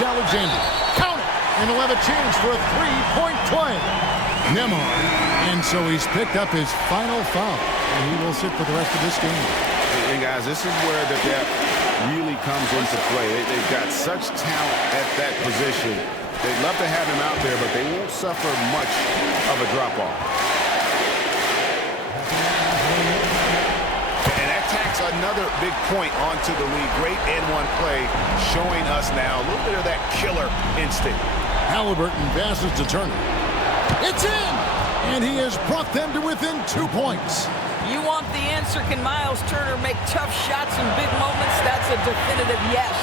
Gilgeous-Alexander. Count it! And he'll have a chance for a three-point play. Nembhard. And so he's picked up his final foul. And he will sit for the rest of this game. And guys, this is where the depth really comes into play. They've got such talent at that position. They'd love to have him out there, but they won't suffer much of a drop-off. And that tacks another big point onto the lead. Great N1 play, showing us now a little bit of that killer instinct. Haliburton passes to Turner. It's in! And he has brought them to within 2 points. You want the answer, can Miles Turner make tough shots in big moments? That's a definitive yes.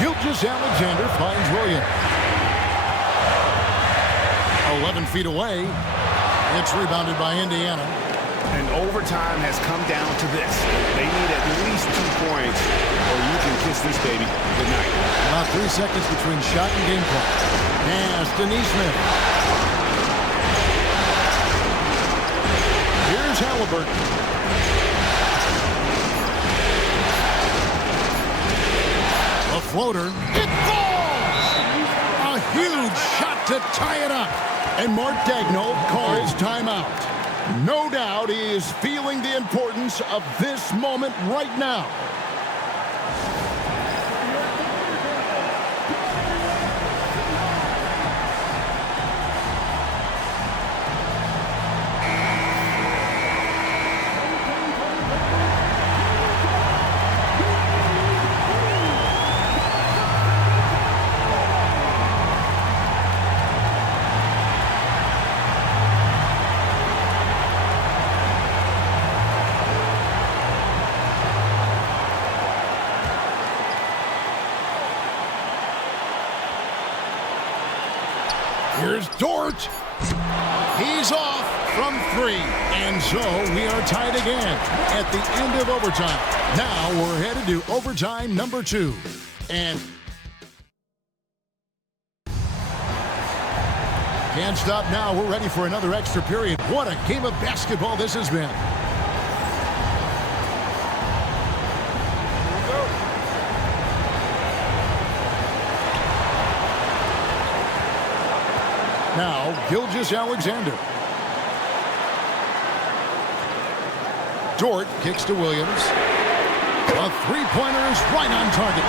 Gilgeous-Alexander finds Williams. 11 feet away. It's rebounded by Indiana. And overtime has come down to this. They need at least 2 points, or you can kiss this baby goodnight. About 3 seconds between shot and game clock. Pass to Neesmith. Here's Haliburton. A floater. It falls! A huge shot to tie it up. And Mark Daigneault calls timeout. No doubt he is feeling the importance of this moment right now. Here's Dort. He's off from 3. And so we are tied again at the end of overtime. Now we're headed to overtime number 2. And can't stop now. We're ready for another extra period. What a game of basketball this has been. Now, Gilgeous-Alexander. Dort kicks to Williams. A three-pointer is right on target.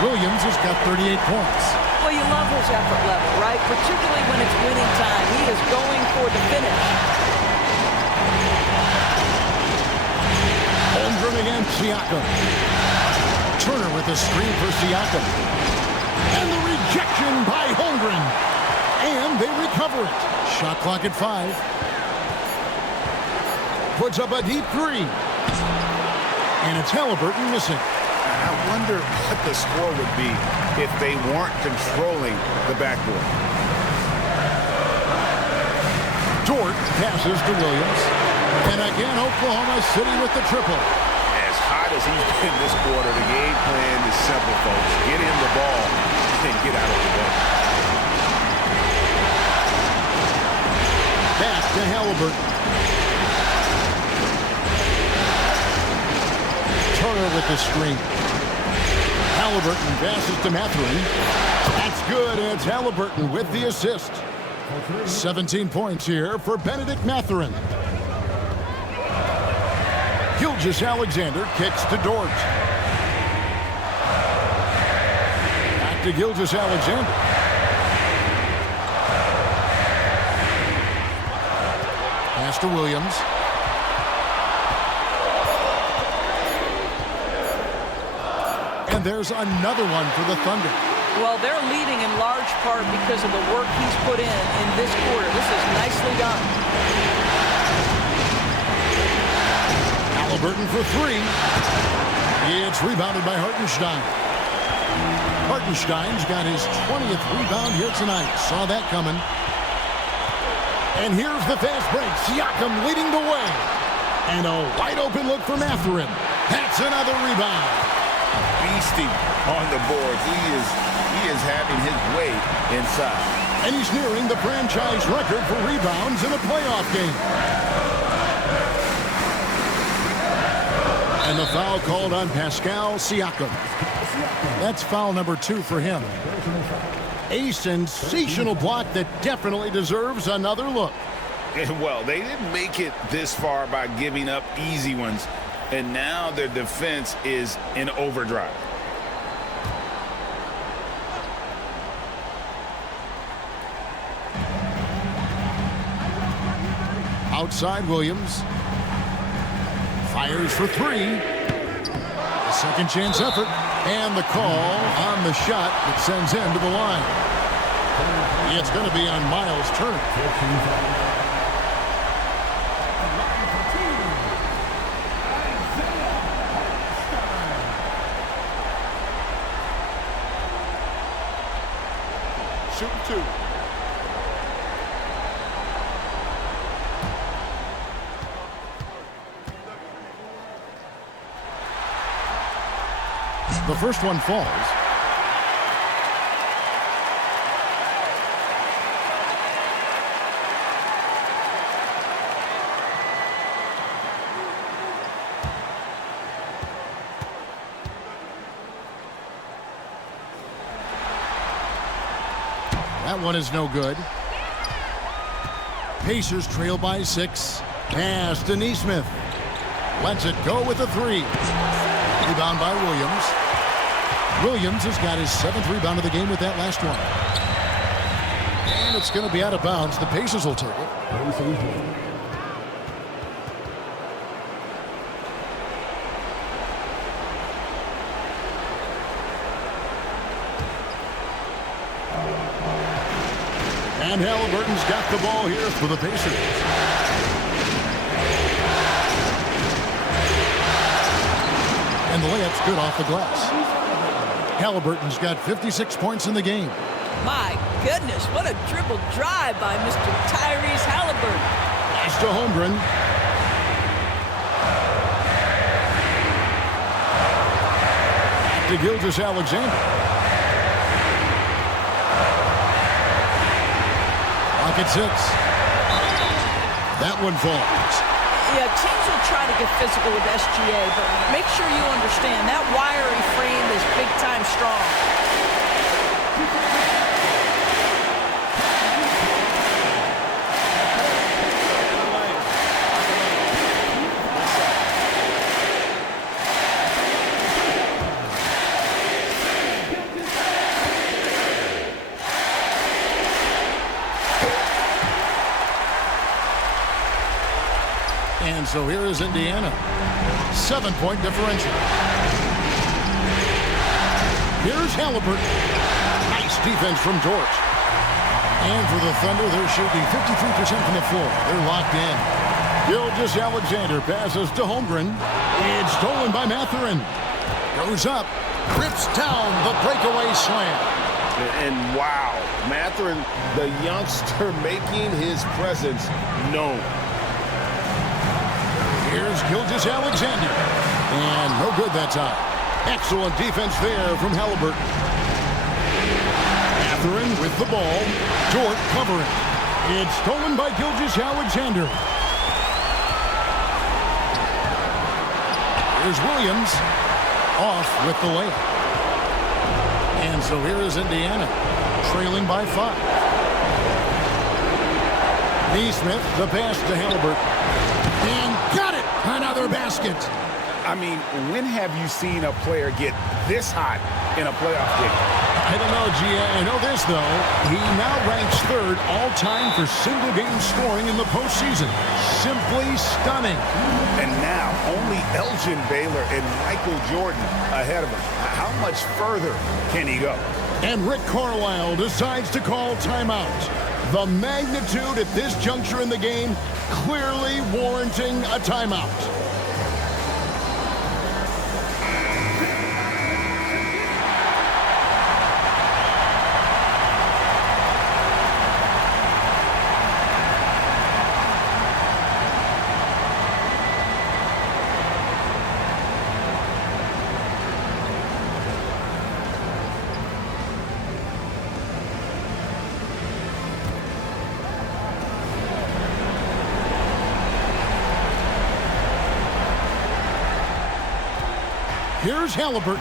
Williams has got 38 points. Well, you love his effort level, right? Particularly when it's winning time. He is going for the finish. Holmgren against Siakam. Turner with the screen for Siakam. And the rejection by Holmgren. And they recover it. Shot clock at 5. Puts up a deep 3. And it's Haliburton missing. I wonder what the score would be if they weren't controlling the backboard. Dort passes to Williams. And again, Oklahoma City with the triple. As hot as he's been this quarter, the game plan is simple, folks. Get him the ball and get out of the way. Back to Haliburton. Turner with the screen. Haliburton passes to Mathurin. That's good. It's Haliburton with the assist. 17 points here for Benedict Mathurin. Gilgeous-Alexander kicks to Dort. Back to Gilgeous-Alexander. Pass to Williams. And there's another one for the Thunder. Well, they're leading in large part because of the work he's put in this quarter. This is nicely done. Haliburton for 3. It's rebounded by Hartenstein. Hartenstein's got his 20th rebound here tonight. Saw that coming. And here's the fast break. Siakam leading the way. And a wide open look for Mathurin. That's another rebound. Beastie on the boards. He is having his way inside. And he's nearing the franchise record for rebounds in a playoff game. And the foul called on Pascal Siakam. That's foul number 2 for him. A sensational block that definitely deserves another look. Well, they didn't make it this far by giving up easy ones, and now their defense is in overdrive. Outside Williams. Fires for 3. A second chance effort. And the call on the shot that sends him to the line. It's going to be on Miles' turn. Shooting 2. The first one falls. That one is no good. Pacers trail by 6. Pass to Nesmith. Lets it go with a 3. Rebound by Williams. Williams has got his 7th rebound of the game with that last one. And it's going to be out of bounds. The Pacers will take it. And Haliburton's got the ball here for the Pacers. And the layup's good off the glass. Haliburton's got 56 points in the game. My goodness, what a dribble drive by Mr. Tyrese Haliburton. Pass to Holmgren. Back to Gilgeous-Alexander. Pocket 6. That one falls. Yeah, teams will try to get physical with SGA, but make sure you understand that wiry frame is big-time strong. And so here is Indiana. 7-point differential. Here's Haliburton. Nice defense from George. And for the Thunder, they're shooting 53% from the floor. They're locked in. Gilgeous-Alexander passes to Holmgren. It's stolen by Mathurin. Goes up. Rips down the breakaway slam. And wow, Mathurin, the youngster, making his presence known. Here's Gilgeous-Alexander. And no good that time. Excellent defense there from Haliburton. Mathurin with the ball. Dort covering. It's stolen by Gilgeous-Alexander. Here's Williams. Off with the layup. And so here is Indiana. Trailing by 5. Nesmith, the pass to Haliburton. And got it! Another basket. I mean, when have you seen a player get this hot in a playoff game? I don't know, Gia. I know this, though. He now ranks 3rd all-time for single-game scoring in the postseason. Simply stunning. And now, only Elgin Baylor and Michael Jordan ahead of him. How much further can he go? And Rick Carlisle decides to call timeout. The magnitude at this juncture in the game clearly warranting a timeout. Here's Haliburton.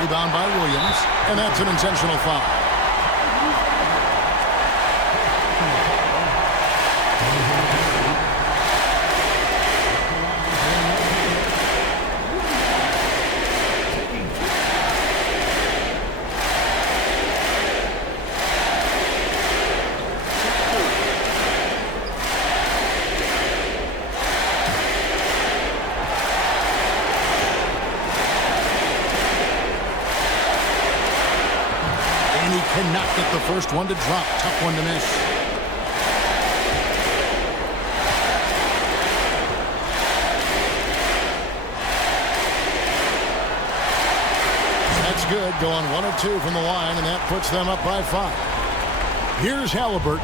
Rebound by Williams, and that's an intentional foul. Cannot get the first one to drop. Tough one to miss. That's good. Going 1 of 2 from the line, and that puts them up by 5. Here's Haliburton.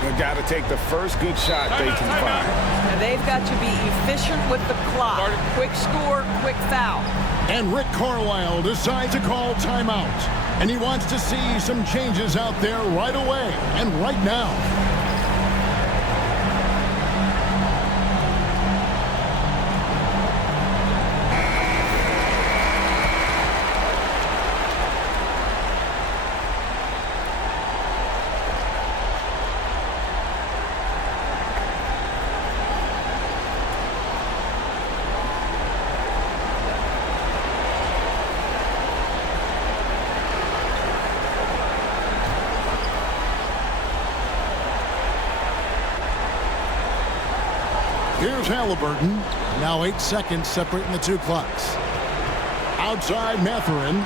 They've got to take the first good shot they can find. And they've got to be efficient with the clock. Quick score, quick foul. And Rick Carlisle decides to call timeout. And he wants to see some changes out there right away and right now. Here's Haliburton. Now 8 seconds separating the two clocks. Outside Matherin.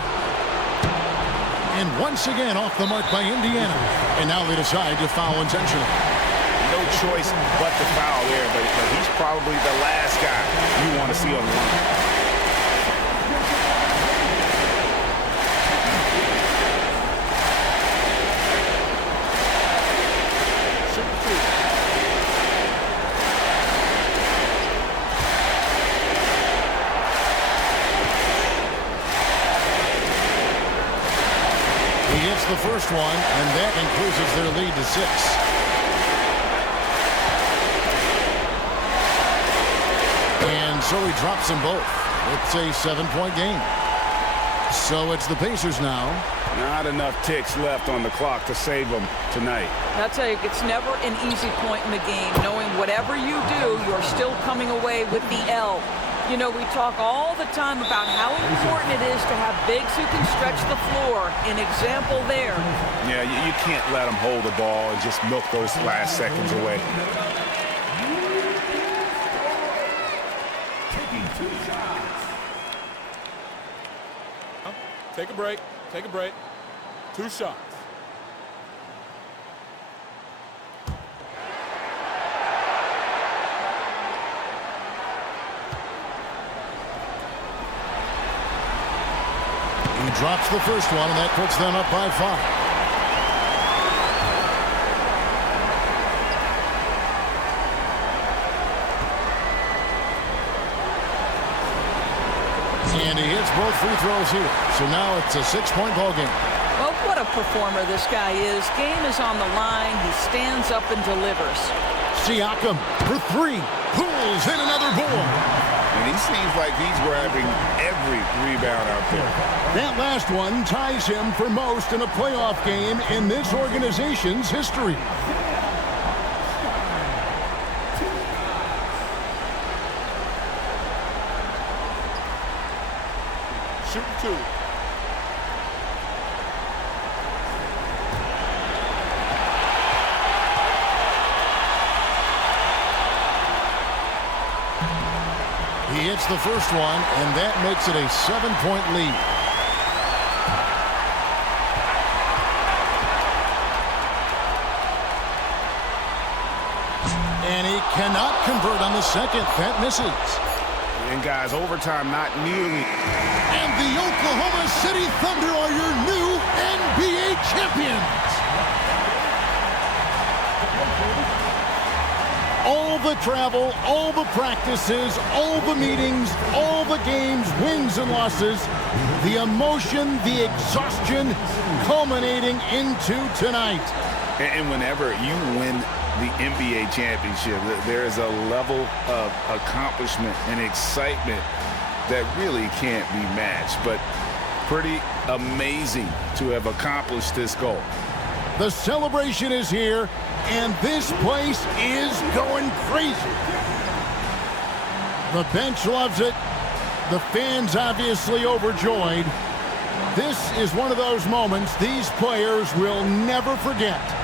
And once again off the mark by Indiana. And now they decide to foul intentionally. No choice but to foul there, but he's probably the last guy you want to see on the line. He hits the first one, and that increases their lead to 6. And so he drops them both. It's a 7-point game. So it's the Pacers now. Not enough ticks left on the clock to save them tonight. I'll tell you, it's never an easy point in the game, knowing whatever you do, you're still coming away with the L. You know, we talk all the time about how important it is to have bigs who can stretch the floor. An example there. Yeah, you can't let them hold the ball and just milk those last seconds away. Taking 2 shots. Take a break. Take a break. 2 shots. He drops the first one, and that puts them up by 5. And he hits both free throws here. So now it's a 6-point ball game. Well, what a performer this guy is. Game is on the line. He stands up and delivers. Siakam for 3. Pulls in another board. And he seems like he's grabbing every rebound out there. That last one ties him for most in a playoff game in this organization's history. Shoot 2. He hits the first one, and that makes it a 7-point lead. And he cannot convert on the second. That misses. And guys, overtime not nearly. And the Oklahoma City Thunder are your new NBA champions. All the travel, all the practices, all the meetings, all the games, wins and losses, the emotion, the exhaustion culminating into tonight. And whenever you win the NBA championship, there is a level of accomplishment and excitement that really can't be matched. But Pretty amazing to have accomplished this goal. The celebration is here, and this place is going crazy. The bench loves it. The fans obviously overjoyed. This is one of those moments these players will never forget.